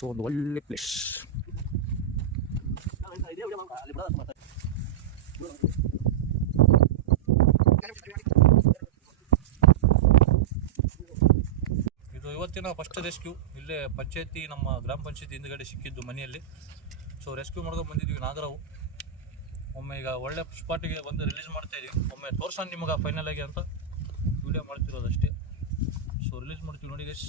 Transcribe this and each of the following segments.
So ಒಂದು ಒಳ್ಳೆ place. ಇದು ಇವತ್ತಿನ ಫಸ್ಟ್ ರೆಸ್ಕ್ಯೂ. ಇಲ್ಲೇ ಪಂಚಾಯತಿ, ನಮ್ಮ ಗ್ರಾಮ ಪಂಚಾಯತಿ ಹಿಂದ್ಗಡೆ ಸಿಕ್ಕಿದ್ದು ಮನೆಯಲ್ಲಿ. ಸೊ ರೆಸ್ಕ್ಯೂ ಮಾಡ್ಕೊಂಡು ಬಂದಿದ್ದೀವಿ ನಾಗರಾವು. ಒಮ್ಮೆ ಈಗ ಒಳ್ಳೆ ಸ್ಪಾಟಿಗೆ ಬಂದು ರಿಲೀಸ್ ಮಾಡ್ತಾ ಇದೀವಿ. ಒಮ್ಮೆ ತೋರ್ಸೋಣ ನಿಮಗೆ ಫೈನಲ್ ಆಗಿ ಅಂತ ವಿಡಿಯೋ ಮಾಡ್ತಿರೋದಷ್ಟೇ. ಸೊ ರಿಲೀಸ್ ಮಾಡ್ತೀವಿ ನೋಡಿ ಗೈಸ್.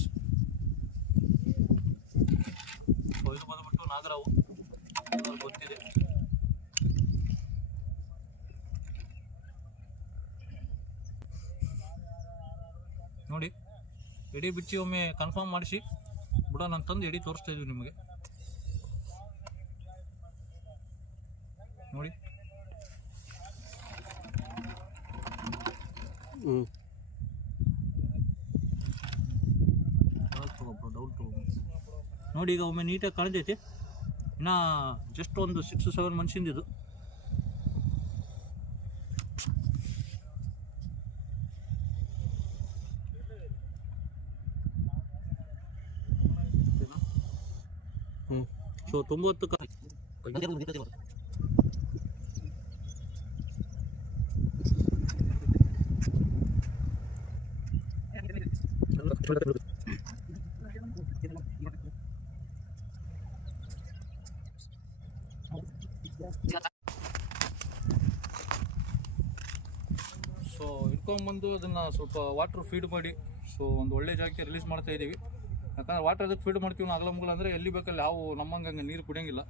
ಸೊ ಇದು ಬಂದ್ಬಿಟ್ಟು ನಾಗರಾವು, ಗೊತ್ತಿದೆ. ನೋಡಿ ಎಡಿ ಬಿಚ್ಚಿ ಒಮ್ಮೆ ಕನ್ಫರ್ಮ್ ಮಾಡಿಸಿ ಬಿಡ, ನಾನು ತಂದು ಎಡಿ ತೋರಿಸ್ತಾ ಇದೀವಿ ನಿಮಗೆ ನೋಡಿ. ನೋಡಿ ಈಗ ಒಮ್ಮೆ ನೀಟಾಗಿ ಕಾಣ್ತೈತಿ. ಇನ್ನು ಜಸ್ಟ್ ಒಂದು 6-7 ಮನುಷ್ಯಂದಿದು. ಸೊ 90 ಸೊ ಇಟ್ಕೊಂಡ್ಬಂದು ಅದನ್ನು ಸ್ವಲ್ಪ ವಾಟ್ರ್ ಫೀಡ್ ಮಾಡಿ, ಸೊ ಒಂದು ಒಳ್ಳೆ ಜಾಗಕ್ಕೆ ರಿಲೀಸ್ ಮಾಡ್ತಾ ಇದ್ದೀವಿ. ಯಾಕಂದ್ರೆ ವಾಟರ್ ಅದಕ್ಕೆ ಫೀಡ್ ಮಾಡ್ತೀವಿ ನಾವು ಅಗಲ ಮುಗಲ ಅಂದರೆ ಎಲ್ಲಿ ಬೇಕಲ್ಲಿ ಯಾವ ನಮ್ಮಂಗೆ ಹಂಗೆ ನೀರು ಕುಡಿಯೋಂಗಿಲ್ಲ,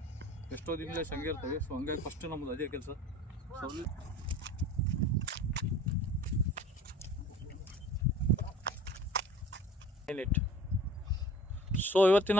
ಎಷ್ಟೋ ದಿನಲೇ ಸಂಗೆ ಇರ್ತವೆ. ಸೊ ಹಂಗಾಗಿ ಫಸ್ಟ್ ನಮ್ಮದು ಅದೇ ಕೆಲಸ. ಸೊ ಇವತ್ತಿನ